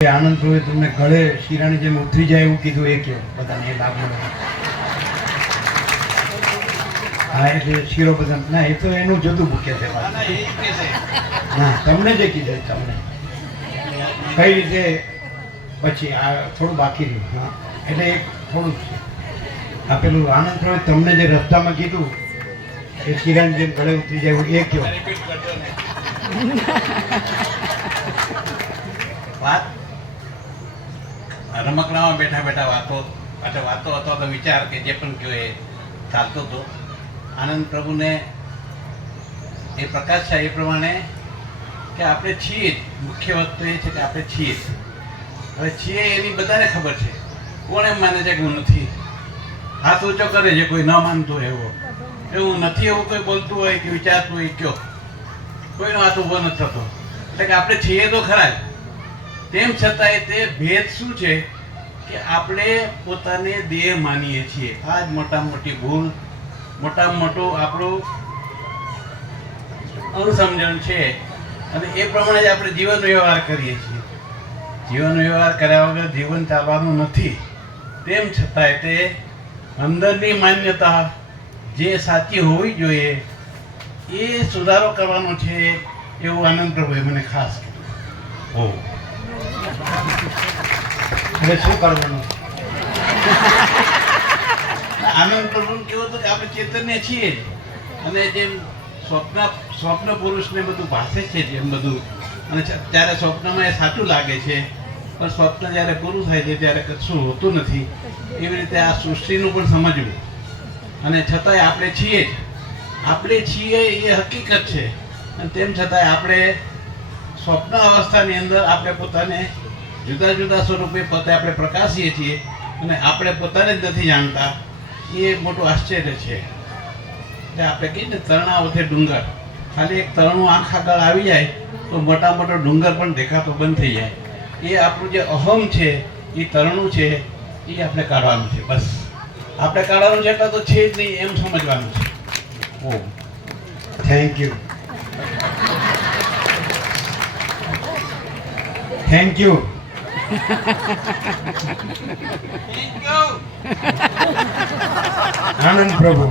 આનંદ પ્રભુએ તમને ગળે શીરાની જેમ ઉતરી જાય એવું કીધું, એ કયો બધાને એ લાભ મળે. હા, એટલે શીરો બધા ના, એ તો એનું જુદું મૂકે છે. ના, તમને જે કીધું તમને કઈ રીતે પછી આ થોડું બાકી રહ્યું. હા, એટલે એક થોડું આ પેલું આનંદ પ્રભુએ તમને જે રસ્તામાં કીધું એ શીરાની જેમ ગળે ઉતરી જાય એવું, એ કયો વાત. રમકડામાં બેઠા બેઠા વાતો હતો તો વિચાર કે જે પણ કયો એ ચાલતો હતો. આનંદ પ્રભુને એ પ્રકાશ છે એ પ્રમાણે કે આપણે છીએ જ. મુખ્ય વસ્તુ એ છે કે આપણે છીએ જ. હવે છીએ એની બધાને ખબર છે. કોણ એમ માને છે કે હું નથી? હાથ ઊંચો કરે છે કોઈ ન માનતું એવો. એવું નથી એવું કોઈ બોલતું હોય કે વિચારતું હોય કયો, કોઈનો હાથ ઊભો નથી થતો. એટલે કે આપણે છીએ તો ખરા જ. તેમ છતાંય તે ભેદ શું છે કે આપણે પોતાને દેહ માનીએ છીએ. આ જ મોટામાં મોટી ભૂલ, મોટામાં મોટું આપણું અણસમજણ છે. અને એ પ્રમાણે જ આપણે જીવન વ્યવહાર કરીએ છીએ. જીવન વ્યવહાર કર્યા વગર જીવન ચાલવાનું નથી. તેમ છતાંય તે અંદરની માન્યતા જે સાચી હોવી જોઈએ એ સુધારો કરવાનો છે એવું આનંદ પ્રભુએ મને ખાસ કીધું. હવે શું કરવાનું? આનંદ પ્રભુ કેવું હતું કે આપણે ચેતન્ય છીએ અને જેમ સ્વપ્ન પુરુષને બધું ભાષે છે જેમ બધું, અને ત્યારે સ્વપ્નમાં એ સાચું લાગે છે પણ સ્વપ્ન જ્યારે પૂરું થાય છે ત્યારે કશું હોતું નથી. એવી રીતે આ સૃષ્ટિનું પણ સમજવું. અને છતાંય આપણે છીએ જ. આપણે છીએ એ હકીકત છે. અને તેમ છતાંય આપણે સ્વપ્ન અવસ્થાની અંદર આપણે પોતાને જુદા જુદા સ્વરૂપે પોતે આપણે પ્રકાશીએ છીએ અને આપણે પોતાને જ નથી જાણતા. એ મોટું આશ્ચર્ય છે. એટલે આપણે કહીએ ને તરણાઓથી ડુંગર, ખાલી એક તરણું આંખ આગળ આવી જાય તો મોટા મોટો ડુંગર પણ દેખાતો બંધ થઈ જાય. એ આપણું જે અહમ છે એ તરણું છે એ આપણે કાઢવાનું છે. બસ આપણે કાઢવાનું છે એટલે તો છે જ નહીં એમ સમજવાનું છે. ઓ, thank you. Thank you. Anand પ્રભુ.